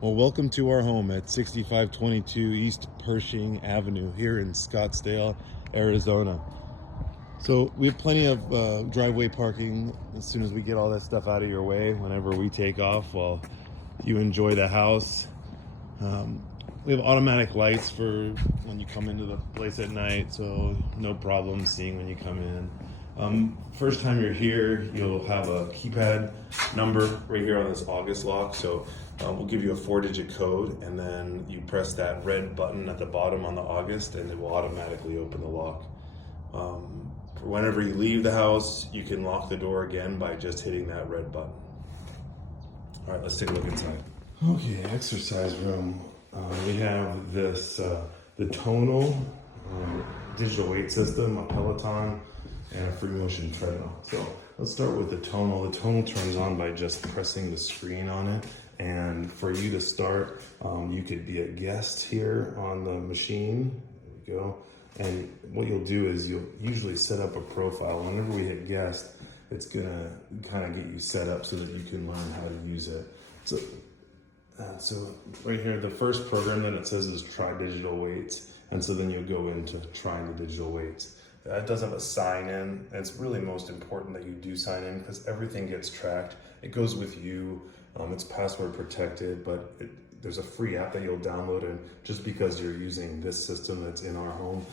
Well, welcome to our home at 6522 East Pershing Avenue here in Scottsdale, Arizona. So we have plenty of driveway parking as soon as we get all that stuff out of your way whenever we take off while you enjoy the house. We have automatic lights for when you come into the place at night, so no problem seeing when you come in. First time you're here, you'll have a keypad number right here on this August lock. So we'll give you a 4-digit code, and then you press that red button at the bottom on the August, and it will automatically open the lock. Whenever you leave the house, you can lock the door again by just hitting that red button. All right, let's take a look inside. Okay, exercise room. We have this, the tonal digital weight system, a Peloton, and a free motion treadmill. So let's start with the tonal. The tonal turns on by just pressing the screen on it. And for you to start, you could be a guest here on the machine. There we go. And what you'll do is you'll usually set up a profile. Whenever we hit guest, it's gonna kind of get you set up so that you can learn how to use it. So right here, the first program that it says is try digital weights. And so then you'll go into trying the digital weights. It does have a sign in, and it's really most important that you do sign in because everything gets tracked. It goes with you, it's password protected, but there's a free app that you'll download, and just because you're using this system that's in our home,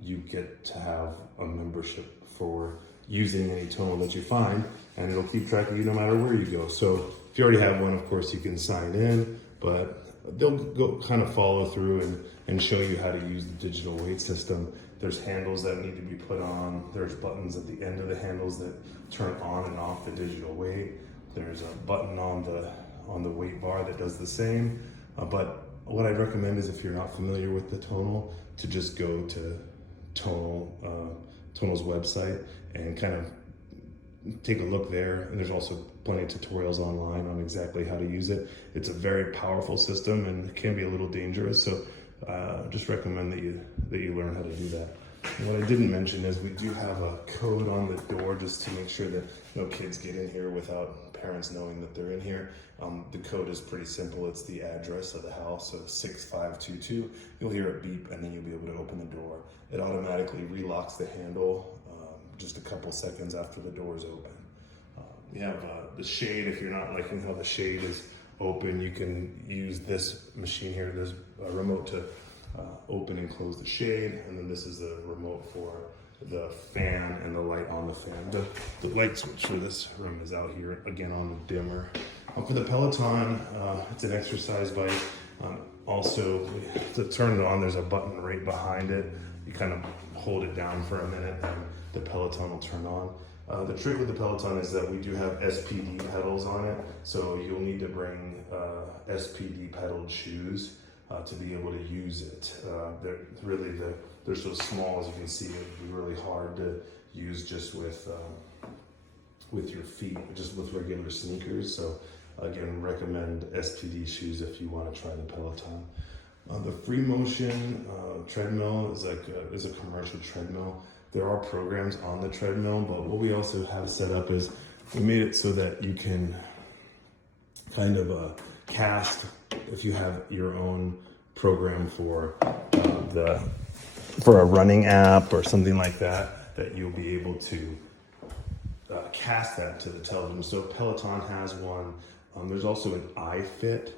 you get to have a membership for using any tonal that you find, and it'll keep track of you no matter where you go. So if you already have one, of course, you can sign in, but they'll go kind of follow through and show you how to use the digital weight system. There's handles that need to be put on. There's buttons at the end of the handles that turn on and off the digital weight. There's a button on the weight bar that does the same. But what I'd recommend is, if you're not familiar with the tonal, to just go to Tonal's website and kind of take a look there. And there's also plenty of tutorials online on exactly how to use it. It's a very powerful system and it can be a little dangerous. So just recommend that you learn how to do that. And what I didn't mention is we do have a code on the door just to make sure that no kids get in here without parents knowing that they're in here. The code is pretty simple. It's the address of the house, so 6522. You'll hear it beep and then you'll be able to open the door. It automatically relocks the handle just a couple seconds after the door is open. We have the shade. If you're not liking how the shade is open, you can use this machine here. There's a remote to open and close the shade, and then this is the remote for the fan and the light on the fan. The light switch for this room is out here, again on the dimmer. For the Peloton, it's an exercise bike. Also, to turn it on, there's a button right behind it. You kind of hold it down for a minute and the Peloton will turn on. The trick with the Peloton is that we do have SPD pedals on it, so you'll need to bring SPD pedaled shoes to be able to use it. They're so small, as you can see, it would be really hard to use just with your feet, just with regular sneakers. So again, recommend SPD shoes if you want to try the Peloton. The free motion treadmill is a commercial treadmill. There are programs on the treadmill, but what we also have set up is we made it so that you can kind of cast, if you have your own program for a running app or something like that, that you'll be able to cast that to the television. So Peloton has one. There's also an iFit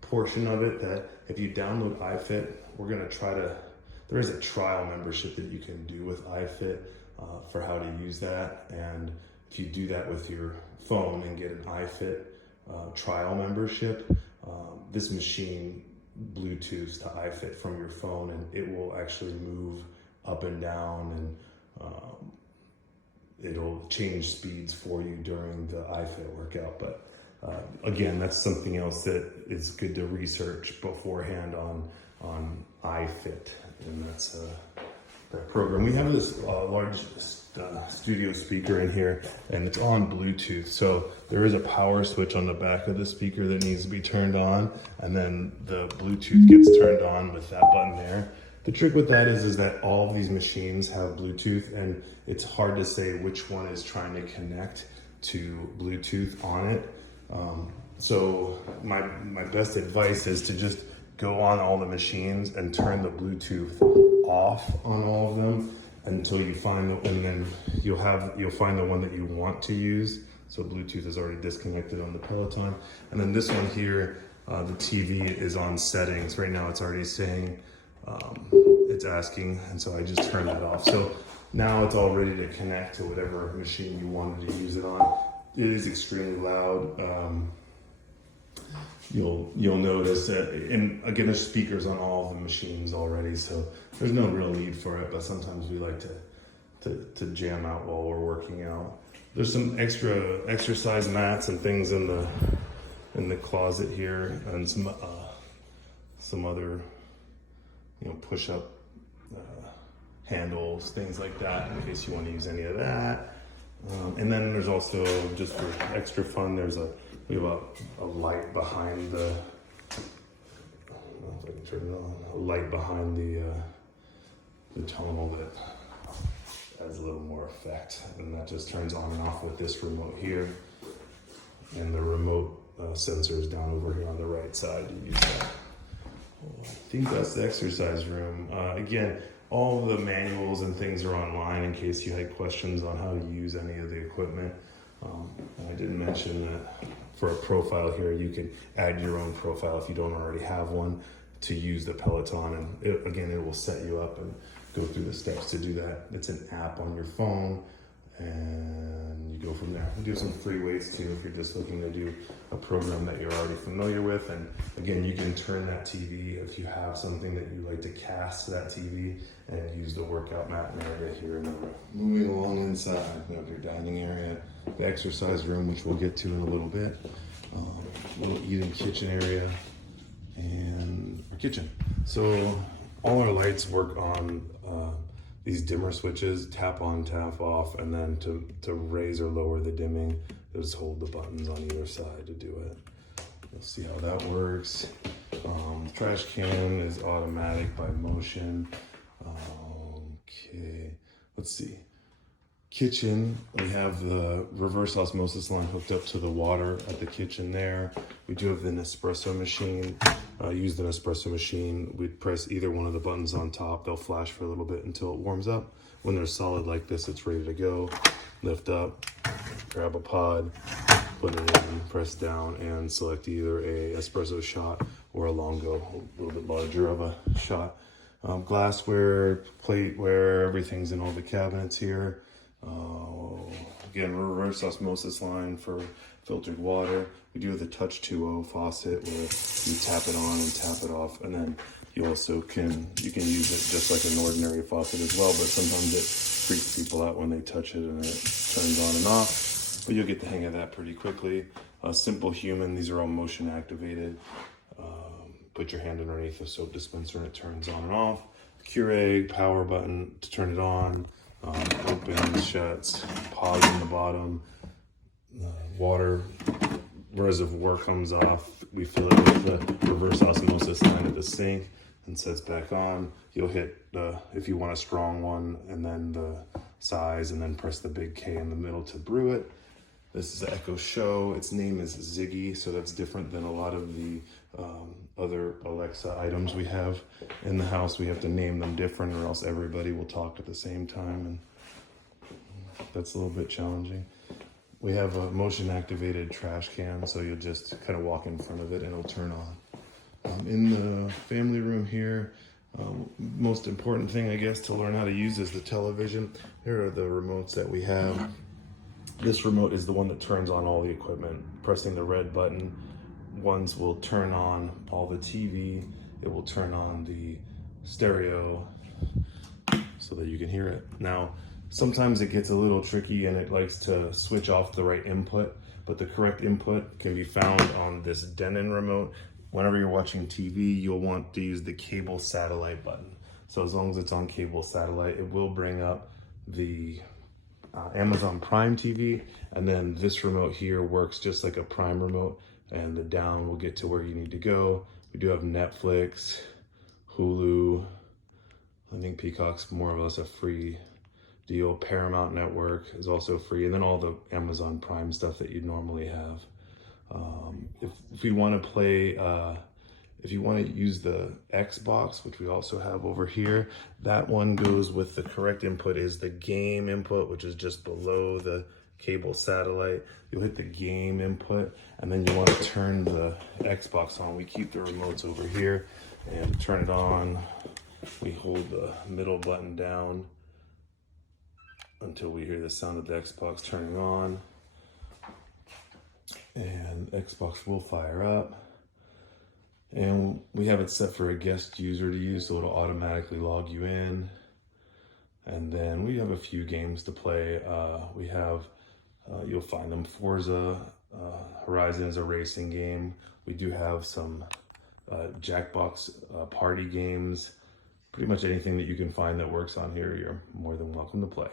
portion of it that if you download iFit, there is a trial membership that you can do with iFit for how to use that. And if you do that with your phone and get an iFit trial membership, this machine Bluetooths to iFit from your phone, and it will actually move up and down, and it'll change speeds for you during the iFit workout. But again, that's something else that is good to research beforehand on iFit, and that's that program. We have this large studio speaker in here, and it's on Bluetooth. So there is a power switch on the back of the speaker that needs to be turned on, and then the Bluetooth gets turned on with that button there. The trick with that is that all of these machines have Bluetooth, and it's hard to say which one is trying to connect to Bluetooth on it. So my best advice is to just go on all the machines and turn the Bluetooth off on all of them until you find the, and then you'll find the one that you want to use. So Bluetooth is already disconnected on the Peloton. And then this one here, the TV is on settings. Right now it's already saying, it's asking, and so I just turned that off. So now it's all ready to connect to whatever machine you wanted to use it on. It is extremely loud. You'll notice that, and again, there's speakers on all of the machines already, so there's no real need for it, but sometimes we like to jam out while we're working out. There's some extra exercise mats and things in the closet here, and some other, push-up handles, things like that, in case you want to use any of that. And then there's also, just for extra fun, we have a light behind the, I don't know if I can turn it on, a light behind the tonal that adds a little more effect, and that just turns on and off with this remote here, and the remote sensor is down over here on the right side to use that. I think that's the exercise room. Again, all the manuals and things are online in case you had questions on how to use any of the equipment. And I didn't mention that for a profile here, you can add your own profile if you don't already have one to use the Peloton. And it will set you up and go through the steps to do that. It's an app on your phone, and you go from there. We do some free weights too if you're just looking to do a program that you're already familiar with. And again, you can turn that TV if you have something that you like to cast to that TV, and use the workout mat area here in the room. Moving along inside, you have your dining area, the exercise room, which we'll get to in a little bit, little eating kitchen area, and our kitchen. So all our lights work on these dimmer switches, tap on, tap off, and then to raise or lower the dimming, just hold the buttons on either side to do it. You'll see how that works. Trash can is automatic by motion. Okay, let's see. Kitchen, we have the reverse osmosis line hooked up to the water at the kitchen there. We do have the Nespresso machine. Use the Nespresso machine. We'd press either one of the buttons on top. They'll flash for a little bit until it warms up. When they're solid like this, it's ready to go. Lift up, grab a pod, put it in, press down, and select either a espresso shot or a longo, a little bit larger of a shot. Glassware, plateware, everything's in all the cabinets here. Again, reverse osmosis line for filtered water. We do have the Touch 2.0 faucet where you tap it on and tap it off, and then you also can use it just like an ordinary faucet as well, but sometimes it freaks people out when they touch it and it turns on and off, but you'll get the hang of that pretty quickly. Simple Human, these are all motion activated. Put your hand underneath the soap dispenser and it turns on and off. Keurig power button to turn it on. Opens, shuts, pause in the bottom. Water reservoir comes off. We fill it with the reverse osmosis line at the sink and sets back on. You'll hit if you want a strong one, and then the size, and then press the big K in the middle to brew it. This is Echo Show. Its name is Ziggy, so that's different than a lot of the other Alexa items we have in the house. We have to name them different, or else everybody will talk at the same time, and that's a little bit challenging. We have a motion activated trash can, so you'll just kind of walk in front of it and it'll turn on. In the family room here, most important thing, I guess, to learn how to use is the television. Here are the remotes that we have. This remote is the one that turns on all the equipment. Pressing the red button, ones will turn on all the TV. It will turn on the stereo so that you can hear it. Now, sometimes it gets a little tricky and it likes to switch off the right input, but the correct input can be found on this Denon remote. Whenever you're watching TV, you'll want to use the cable satellite button. So as long as it's on cable satellite, it will bring up the Amazon Prime TV, and then this remote here works just like a Prime remote, and the down will get to where you need to go. We do have Netflix, Hulu, I think Peacock's more or less a free deal. Paramount Network is also free, and then all the Amazon Prime stuff that you'd normally have. If you want to play, if you want to use the Xbox, which we also have over here, that one goes with the correct input is the game input, which is just below the cable satellite. You'll hit the game input, and then you want to turn the Xbox on. We keep the remotes over here, and to turn it on, we hold the middle button down until we hear the sound of the Xbox turning on, and Xbox will fire up. And we have it set for a guest user to use, so it'll automatically log you in. And then we have a few games to play. We have, you'll find them, Forza Horizon is a racing game. We do have some Jackbox party games. Pretty much anything that you can find that works on here, you're more than welcome to play.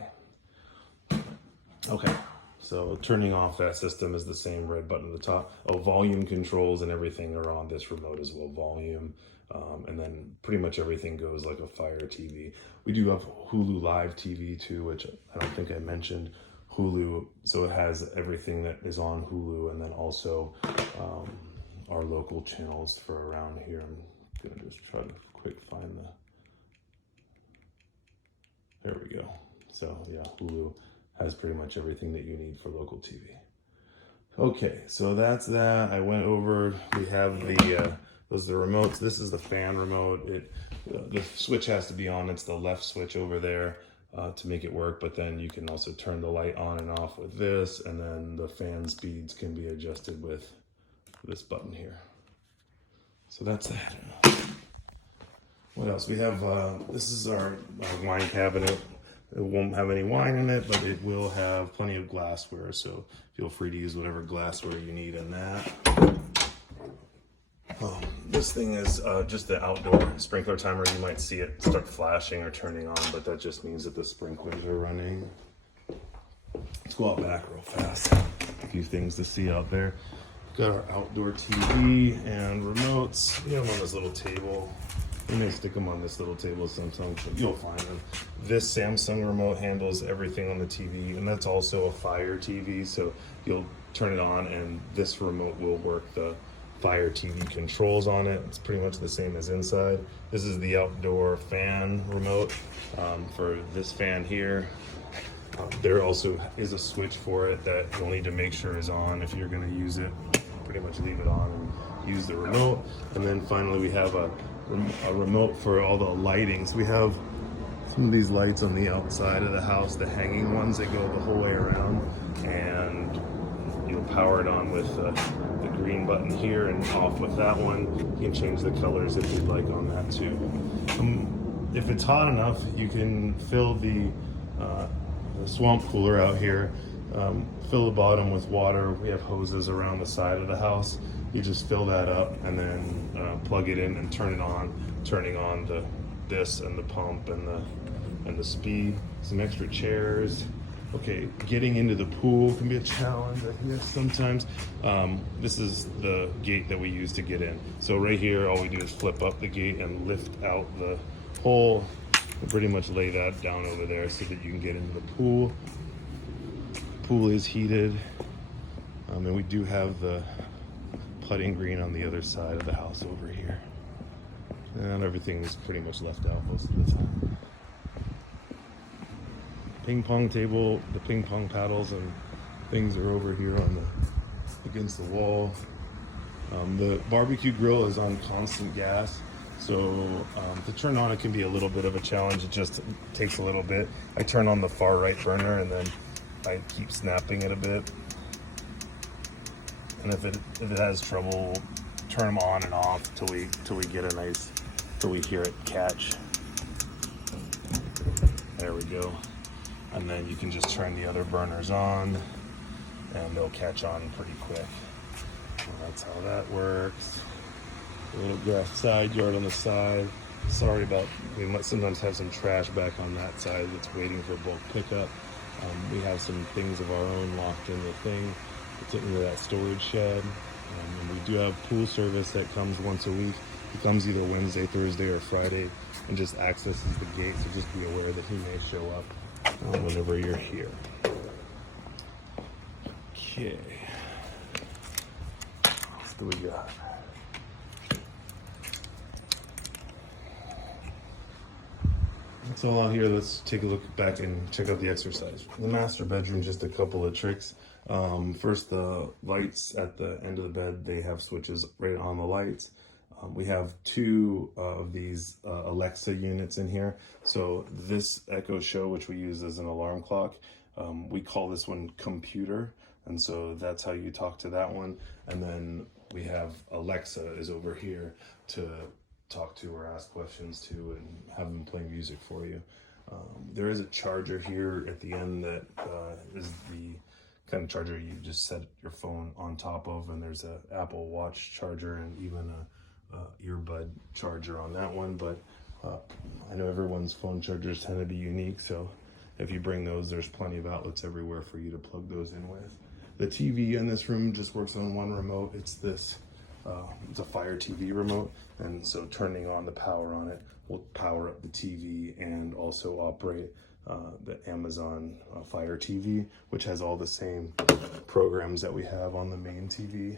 Okay. So turning off that system is the same red button at the top. Oh, volume controls and everything are on this remote as well. Volume, and then pretty much everything goes like a Fire TV. We do have Hulu Live TV too, which I don't think I mentioned. Hulu, so it has everything that is on Hulu, and then also our local channels for around here. I'm gonna just try to quick find there we go. So yeah, Hulu has pretty much everything that you need for local TV. Okay, so that's that. I went over, we have those are the remotes. This is the fan remote. The switch has to be on. It's the left switch over there to make it work, but then you can also turn the light on and off with this, and then the fan speeds can be adjusted with this button here. So that's that. What else? We have, this is our wine cabinet. It won't have any wine in it, but it will have plenty of glassware, so feel free to use whatever glassware you need in that. This thing is just the outdoor sprinkler timer. You might see it start flashing or turning on, but that just means that the sprinklers are running. Let's go out back real fast. A few things to see out there. Got our outdoor TV and remotes. We have them on this little table. We may stick them on this little table sometimes, but you'll find them. This Samsung remote handles everything on the TV, and that's also a Fire TV, so you'll turn it on and this remote will work the Fire TV controls on it. It's pretty much the same as inside. This is the outdoor fan remote for this fan here. There also is a switch for it that you'll need to make sure is on if you're going to use it. Pretty much leave it on and use the remote. And then finally we have a remote for all the lightings. We have some of these lights on the outside of the house, the hanging ones that go the whole way around, and you'll power it on with the green button here and off with that one. You can change the colors if you'd like on that too. If it's hot enough, you can fill the swamp cooler out here, fill the bottom with water. We have hoses around the side of the house. You just fill that up and then plug it in and turn it on, turning on this and the pump and the speed. Some extra chairs. Okay, getting into the pool can be a challenge, I guess, sometimes. This is the gate that we use to get in. So right here, all we do is flip up the gate and lift out the hole. We'll pretty much lay that down over there so that you can get into the pool. Pool is heated. And we do have the putting green on the other side of the house over here. And everything is pretty much left out most of the time. Ping pong table, the ping pong paddles and things are over here on against the wall. The barbecue grill is on constant gas, so to turn on it can be a little bit of a challenge. It just takes a little bit. I turn on the far right burner and then I keep snapping it a bit. And if it has trouble, we'll turn them on and off till we get till we hear it catch. There we go. And then you can just turn the other burners on and they'll catch on pretty quick. And that's how that works. A little grass side yard on the side. Sorry about, we might sometimes have some trash back on that side that's waiting for bulk pickup. We have some things of our own locked in the thing. It's into that storage shed. And we do have pool service that comes once a week. It comes either Wednesday, Thursday, or Friday and just accesses the gate. So just be aware that he may show up whenever you're here. Okay. do we got? That's all on here. Let's take a look back and check out the exercise. The master bedroom, just a couple of tricks. First, the lights at the end of the bed, they have switches right on the lights. We have two of these Alexa units in here. So this Echo Show, which we use as an alarm clock, we call this one computer. And so that's how you talk to that one. And then we have Alexa is over here to talk to or ask questions to and have them play music for you. There is a charger here at the end that is the kind of charger you just set your phone on top of, and there's a Apple Watch charger and even a earbud charger on that one. But I know everyone's phone chargers tend to be unique, so if you bring those, there's plenty of outlets everywhere for you to plug those in with. The TV in this room just works on one remote. It's this. It's a Fire TV remote, and so turning on the power on it will power up the TV and also operate the Amazon Fire TV, which has all the same programs that we have on the main TV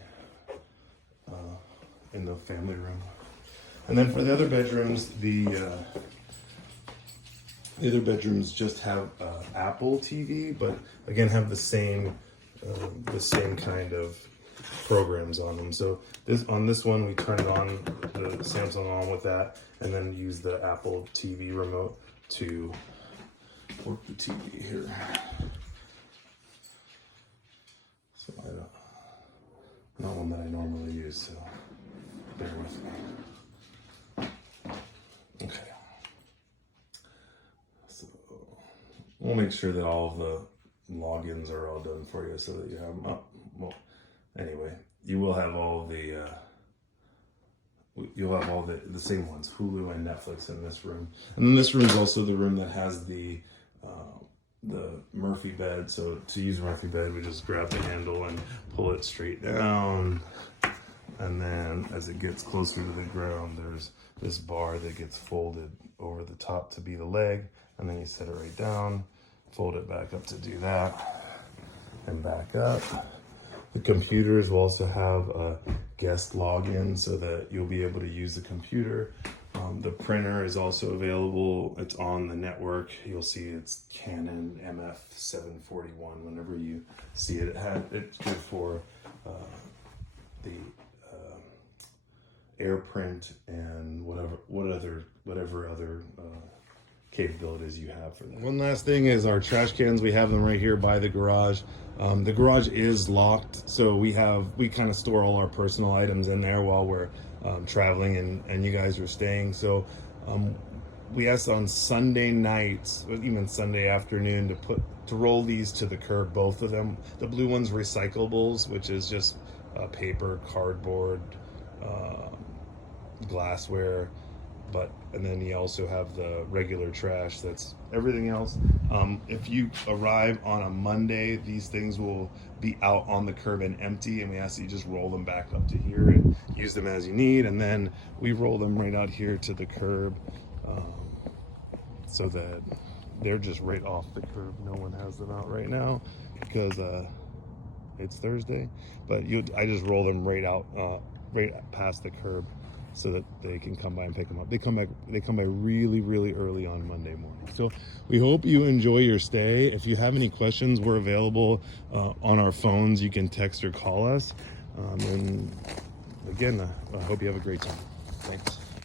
in the family room. And then for the other bedrooms, the other bedrooms just have Apple TV, but again have the same kind of programs on them. So on this one, we turn it on, the Samsung on with that, and then use the Apple TV remote to work the TV here. So not one that I normally use, so bear with me. Okay. So we'll make sure that all of the logins are all done for you so that you have them up. Well, anyway, you will have all the you'll have all the same ones, Hulu and Netflix in this room. And then this room is also the room that has the Murphy bed. So to use Murphy bed, we just grab the handle and pull it straight down. And then as it gets closer to the ground, there's this bar that gets folded over the top to be the leg. And then you set it right down, fold it back up to do that, and back up. The computers will also have a guest login so that you'll be able to use the computer. The printer is also available. It's on the network. You'll see it's Canon MF741 whenever you see it. It's good for the AirPrint and whatever other capabilities you have for that. One last thing is our trash cans. We have them right here by the garage. The garage is locked, so we kind of store all our personal items in there while we're traveling and you guys are staying. So we asked on Sunday nights, even Sunday afternoon, to roll these to the curb, both of them. The blue one's recyclables, which is just paper, cardboard, glassware, and then you also have the regular trash. That's everything else. If you arrive on a Monday, these things will be out on the curb and empty, and we ask that you just roll them back up to here and use them as you need. And then we roll them right out here to the curb so that they're just right off the curb. No one has them out right now because it's Thursday, but I just roll them right out, right past the curb, so that they can come by and pick them up. They come by really, really early on Monday morning. So we hope you enjoy your stay. If you have any questions, we're available on our phones. You can text or call us. And again, I hope you have a great time. Thanks.